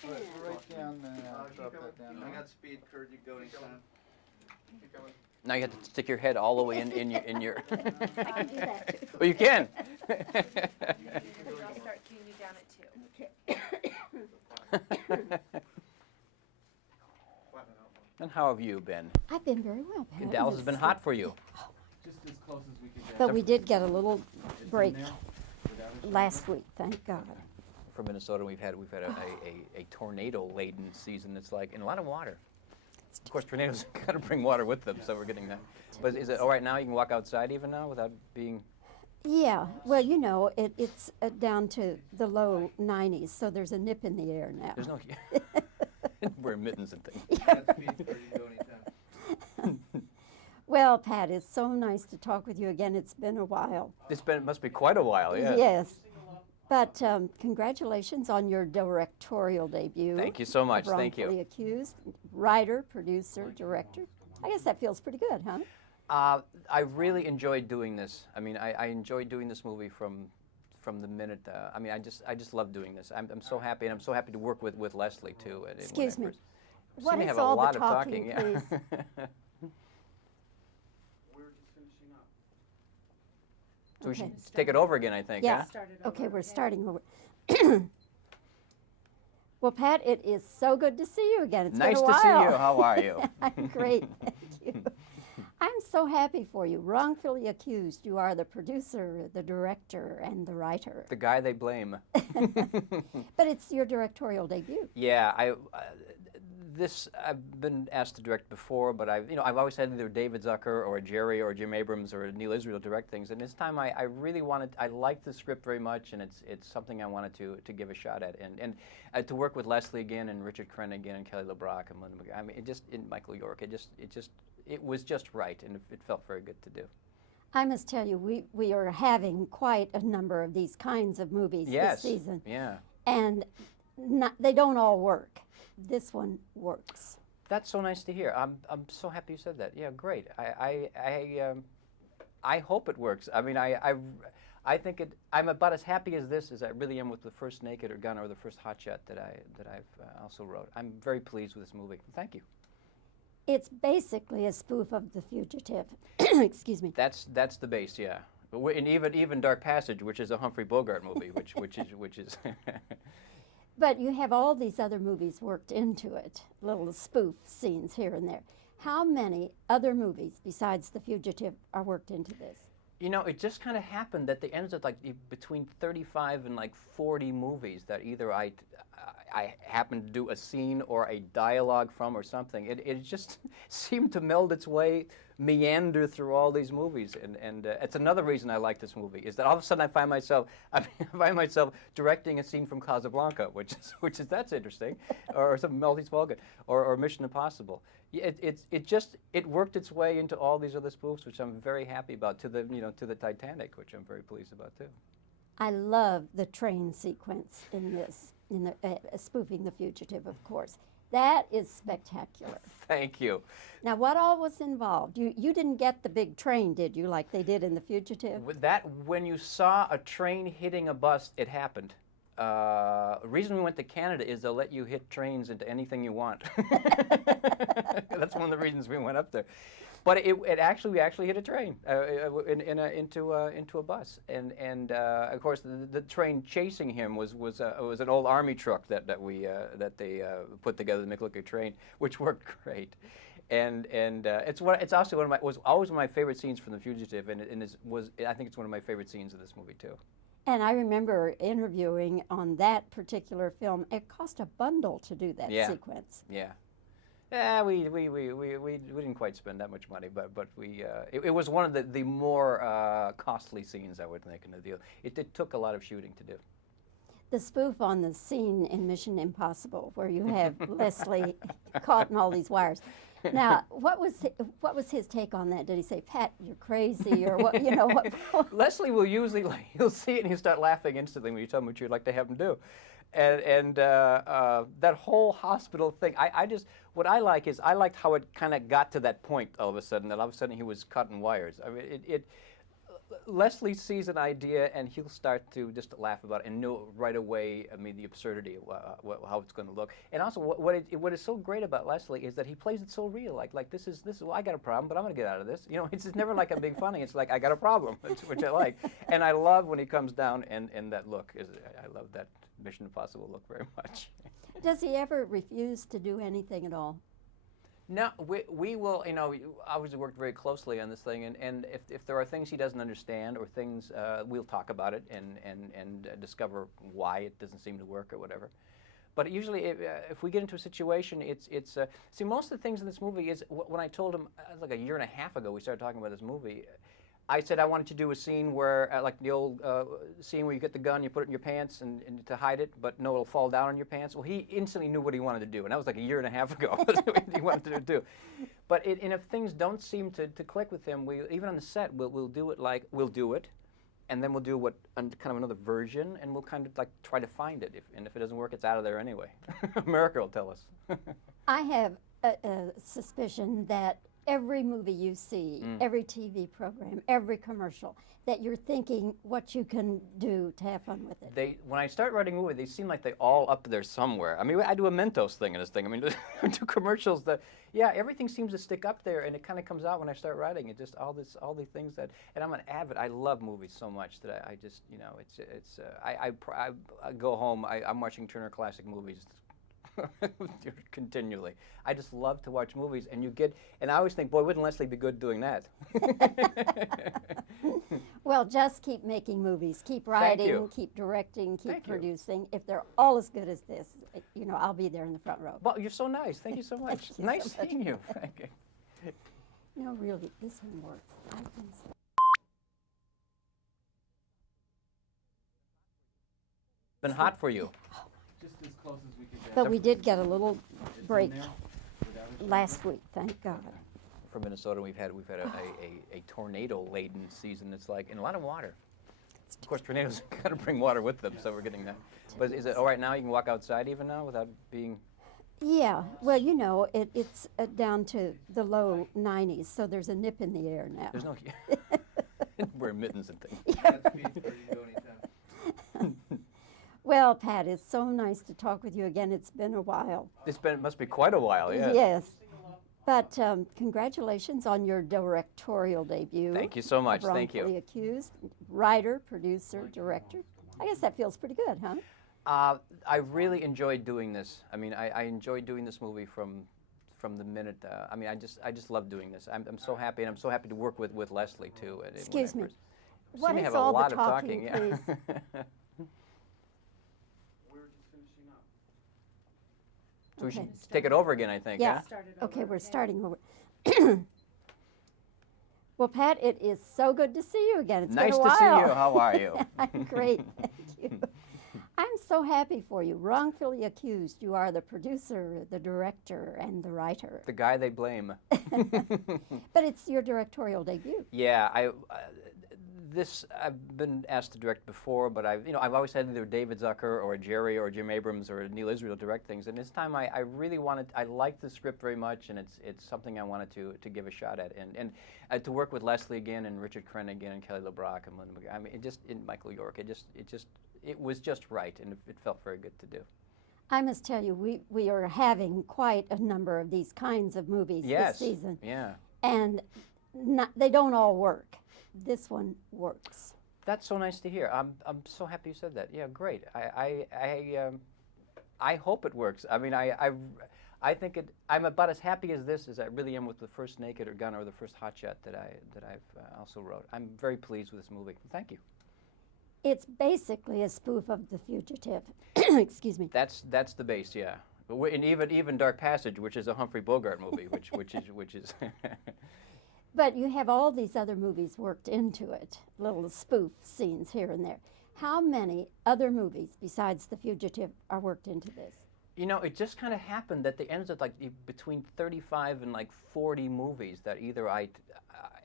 Right down there. Drop that down. I got speed, Kurt. You go anytime. Keep going. Now you have to stick your head all the way in your. I can do that too. Well, you can. I'll start cueing you down at 2. And how have you been? I've been very well, Pat. Dallas has been hot for you. Just as close as we could get. But we did get a little It's in break there, without a last week, thank God. From Minnesota, we've had a tornado-laden season. It's like in a lot of water. Of course, tornadoes got to bring water with them, so we're getting that. But is it all right now? You can walk outside even now without being. Yeah, well, you know, it's down to the low 90s, so there's a nip in the air now. There's no. Wear mittens and things. Got speed, Kurt. You go anytime. Well, Pat, it's so nice to talk with you again. It's been a while. It must be quite a while, yeah. Yes. But congratulations on your directorial debut. Thank you so much. of Thank you. Wrongfully Accused. Writer, producer, director. I guess that feels pretty good, huh? I really enjoyed doing this. I mean, I enjoyed doing this movie from the minute. I mean, I just love doing this. I'm so happy, and I'm so happy to work with Leslie too. Excuse me. Seem What to is have a all lot the of talking, yeah. please? We're just finishing up. So we Okay. should take it over again, I think. Yeah. Started Okay, over, we're okay. starting over. Well, Pat, it is so good to see you again. It's Nice been a to see while. you. How are you? I'm great, thank you. I'm so happy for you. Wrongfully Accused. You are the producer, the director, and the writer. The guy they blame. But it's your directorial debut. Yeah, I've been asked to direct before, but I've always had either David Zucker or Jerry or Jim Abrams or Neil Israel direct things. And this time I really I liked the script very much, and it's something I wanted to give a shot at. And to work with Leslie again and Richard Crenna again and Kelly LeBrock and Linda McGrath, I mean, and Michael York, it was just right, and it felt very good to do. I must tell you, we are having quite a number of these kinds of movies Yes. this season. Yeah. And they don't all work. This one works. That's so nice to hear. I'm so happy you said that. Yeah, great. I hope it works. I mean, I think I'm about as happy as this as I really am with the first Naked or Gun or the first Hot Shot that I've also wrote. I'm very pleased with this movie. Thank you. It's basically a spoof of The Fugitive. Excuse me. That's the base, yeah. And even Dark Passage, which is a Humphrey Bogart movie, which is. But you have all these other movies worked into it, little spoof scenes here and there. How many other movies besides The Fugitive are worked into this? You know, it just kind of happened that they ended up like between 35 and like 40 movies that either I happened to do a scene or a dialogue from or something. It just seemed to meld its way, meander through all these movies, and it's another reason I like this movie is that all of a sudden I find myself directing a scene from Casablanca, which is that's interesting, or some Maltese Falcon, or Mission Impossible. It worked its way into all these other spoofs, which I'm very happy about, to the Titanic, which I'm very pleased about too. I love the train sequence in this, spoofing The Fugitive, of course. That is spectacular. Thank you. Now, what all was involved? You didn't get the big train, did you, like they did in The Fugitive? With that, when you saw a train hitting a bus, it happened. The reason we went to Canada is they'll let you hit trains into anything you want. That's one of the reasons we went up there. But we actually hit a train into a bus, and of course the train chasing him was an old army truck that they put together to make it look like a train, which worked great. And it's also was always one of my favorite scenes from The Fugitive, and I think it's one of my favorite scenes of this movie too. And I remember interviewing on that particular film. It cost a bundle to do that sequence. Yeah. Yeah, we didn't quite spend that much money, but it was one of the more costly scenes, I would think, in the deal. It took a lot of shooting to do. The spoof on the scene in Mission Impossible, where you have Leslie caught in all these wires. Now, what was his take on that? Did he say, "Pat, you're crazy," or what? You know what? Leslie will usually he'll see it and he'll start laughing instantly when you tell him what you'd like to have him do, and that whole hospital thing. What I like is I liked how it kind of got to that point all of a sudden. That all of a sudden he was cutting wires. I mean, Leslie sees an idea and he'll start to just laugh about it and know right away, I mean, the absurdity of how it's going to look. And also, what is so great about Leslie is that he plays it so real. Like this is well, I got a problem, but I'm going to get out of this. You know, it's just never like a big funny. It's like I got a problem, which I like. And I love when he comes down and that look is. I love that Mission Impossible look very much. Does he ever refuse to do anything at all? No, we will, you know, obviously worked very closely on this thing, and if there are things he doesn't understand or things, we'll talk about it and discover why it doesn't seem to work or whatever. But usually, if we get into a situation, see, most of the things in this movie is, when I told him, like a year and a half ago, we started talking about this movie, I said I wanted to do a scene where, like the old scene where you get the gun, you put it in your pants and to hide it, but no, it'll fall down on your pants. Well, he instantly knew what he wanted to do, and that was like a year and a half ago. That's what he wanted to do. But and if things don't seem to click with him, even on the set, we'll do it like, we'll do it, and then we'll do kind of another version, and we'll kind of like try to find it. And if it doesn't work, it's out of there anyway. America will tell us. I have a suspicion that every movie you see, every TV program, every commercial, that you're thinking what you can do to have fun with it. When I start writing movies, they seem like they all up there somewhere. I mean, I do a Mentos thing in this thing. I mean, I do commercials that, yeah, everything seems to stick up there, and it kind of comes out when I start writing. It just all the things that, and I'm an avid. I love movies so much that I just, you know, I go home. I'm watching Turner Classic Movies continually. I just love to watch movies, and I always think, boy, wouldn't Leslie be good doing that? Well, just keep making movies, keep writing, keep directing, keep producing. If they're all as good as this, you know, I'll be there in the front row. Well, you're so nice. Thank you so much. You Nice so much. seeing you. No, really, this one works. I think so. Been hot for you. Just as close as we could get. But we did get a little It's in break there, without a last week, thank God. From Minnesota, we've had a tornado-laden season. It's like, and a lot of water. Of course, tornadoes gotta bring water with them, so we're getting that. But is it all right now? You can walk outside even now without being. Yeah, well, you know, it's down to the low 90s, so there's a nip in the air now. There's no. Wear mittens and things. That's me, where you go anytime. Well, Pat, it's so nice to talk with you again. It's been a while. It must be quite a while, yeah. Yes. But congratulations on your directorial debut. Thank you so much. of Thank you. Wrongfully Accused. Writer, producer, director. I guess that feels pretty good, huh? I really enjoyed doing this. I mean, I enjoyed doing this movie from the minute. I mean, I just love doing this. I'm so happy, and I'm so happy to work with Leslie too. Excuse me. Seem What to is have a all lot the of talking, yeah. please? We're just finishing up. So we Okay. should take it over again, I think. Yeah. Huh? Started Okay, over we're again. starting over. Well, Pat, it is so good to see you again. It's Nice been a to see while. you. How are you? I'm great, thank you. I'm so happy for you. Wrongfully Accused. You are the producer, the director, and the writer. The guy they blame. But it's your directorial debut. Yeah, I've been asked to direct before, but I've always had either David Zucker or Jerry or Jim Abrams or Neil Israel direct things. And this time I really I liked the script very much, and it's something I wanted to give a shot at. And to work with Leslie again and Richard Crenn again and Kelly LeBrock and Linda McGuire, I mean, and Michael York, it was just right, and it felt very good to do. I must tell you, we are having quite a number of these kinds of movies Yes. this season. Yeah. And they don't all work. This one works. That's so nice to hear. I'm so happy you said that. Yeah, great. I hope it works. I mean, I think I'm about as happy as this as I really am with the first Naked or Gun or the first Hot Shot that I've also wrote. I'm very pleased with this movie. Thank you. It's basically a spoof of The Fugitive. Excuse me. That's the base, yeah. And even Dark Passage, which is a Humphrey Bogart movie, which is. But you have all these other movies worked into it, little spoof scenes here and there. How many other movies besides The Fugitive are worked into this? You know, it just kind of happened that the ends of like between 35 and like 40 movies that either I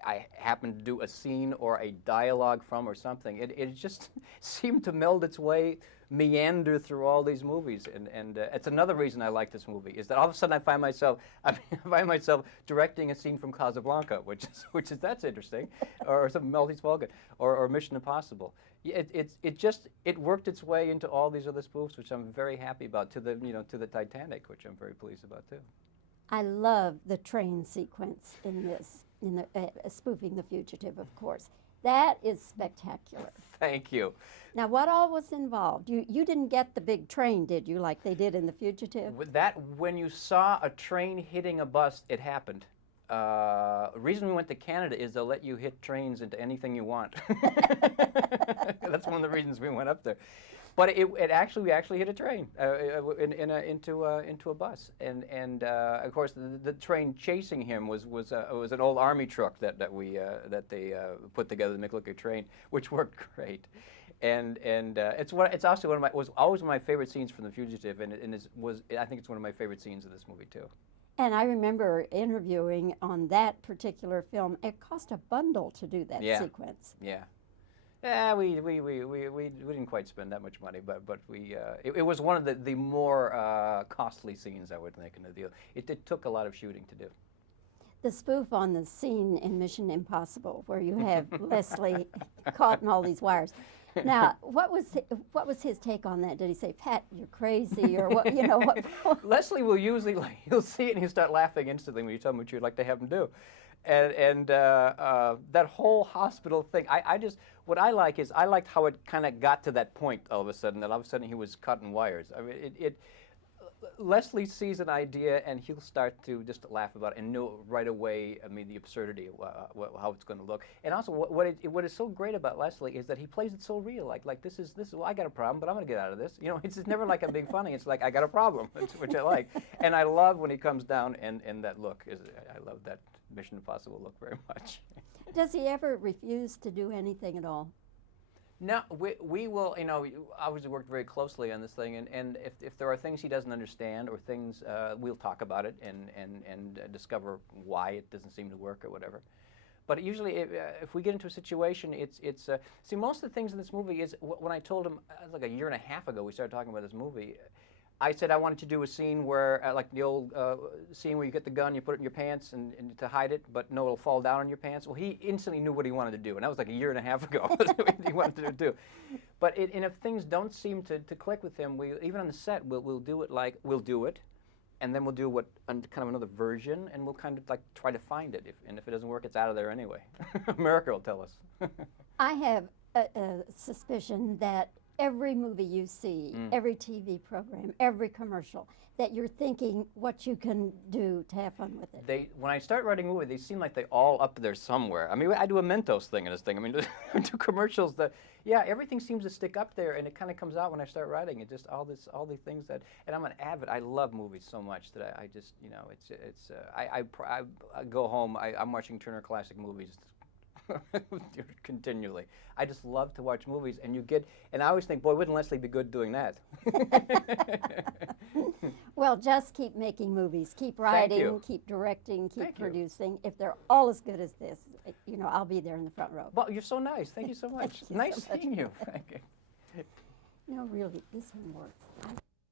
I happened to do a scene or a dialogue from or something. It just seemed to meld its way, meander through all these movies, and it's another reason I like this movie is that all of a sudden I find myself directing a scene from Casablanca, which is that's interesting, or some Maltese Falcon, or Mission Impossible. It worked its way into all these other spoofs, which I'm very happy about, to the Titanic, which I'm very pleased about too. I love the train sequence in this, spoofing The Fugitive, of course. That is spectacular. Thank you. Now, what all was involved? You didn't get the big train, did you, like they did in The Fugitive? With that, when you saw a train hitting a bus, it happened. The reason we went to Canada is they'll let you hit trains into anything you want. That's one of the reasons we went up there. But we actually hit a train into a bus, and of course the train chasing him was an old army truck that they put together to make it look like a train, which worked great. And it's also was always one of my favorite scenes from The Fugitive, and I think it's one of my favorite scenes of this movie too. And I remember interviewing on that particular film. It cost a bundle to do that sequence. Yeah. Yeah, we didn't quite spend that much money, but it was one of the more costly scenes, I would think, in the deal. It took a lot of shooting to do. The spoof on the scene in Mission Impossible, where you have Leslie caught in all these wires. Now, what was his take on that? Did he say, "Pat, you're crazy," or what? You know what? Leslie will usually he'll see it and he'll start laughing instantly when you tell him what you'd like to have him do. And that whole hospital thing, what I like is I liked how it kind of got to that point all of a sudden, that all of a sudden he was cutting wires. I mean, Leslie sees an idea and he'll start to just laugh about it and know right away, I mean, the absurdity of how it's going to look. And also what is so great about Leslie is that he plays it so real, like this is, well, I got a problem, but I'm going to get out of this. You know, it's never like a big funny, it's like, I got a problem, which I like. And I love when he comes down and that look, I love that Mission Impossible look very much. Does he ever refuse to do anything at all? No, we will, you know, obviously worked very closely on this thing, and if there are things he doesn't understand or things, we'll talk about it and discover why it doesn't seem to work or whatever. But usually, if we get into a situation, see, most of the things in this movie is, when I told him, like a year and a half ago, we started talking about this movie, I said I wanted to do a scene where, like the old scene where you get the gun, you put it in your pants and to hide it, but no, it'll fall down on your pants. Well, he instantly knew what he wanted to do, and that was like a year and a half ago. That's what he wanted to do. But and if things don't seem to click with him, even on the set, we'll do it, and then we'll do kind of another version, and we'll kind of like try to find it. And if it doesn't work, it's out of there anyway. America will tell us. I have a suspicion that every movie you see, every TV program, every commercial, that you're thinking what you can do to have fun with it. When I start writing movies, they seem like they all up there somewhere. I mean, I do a Mentos thing in this thing. I mean, I do commercials that, everything seems to stick up there, and it kind of comes out when I start writing. It just all the things that, and I'm an avid. I love movies so much that I just, you know, I go home. I'm watching Turner Classic Movies continually. I just love to watch movies, and I always think, boy, wouldn't Leslie be good doing that? Well, just keep making movies, keep writing, keep directing, keep producing. If they're all as good as this, you know, I'll be there in the front row. Well, you're so nice. Thank you so much. Thank you Nice so much. seeing you. Thank you. No, really, this one works.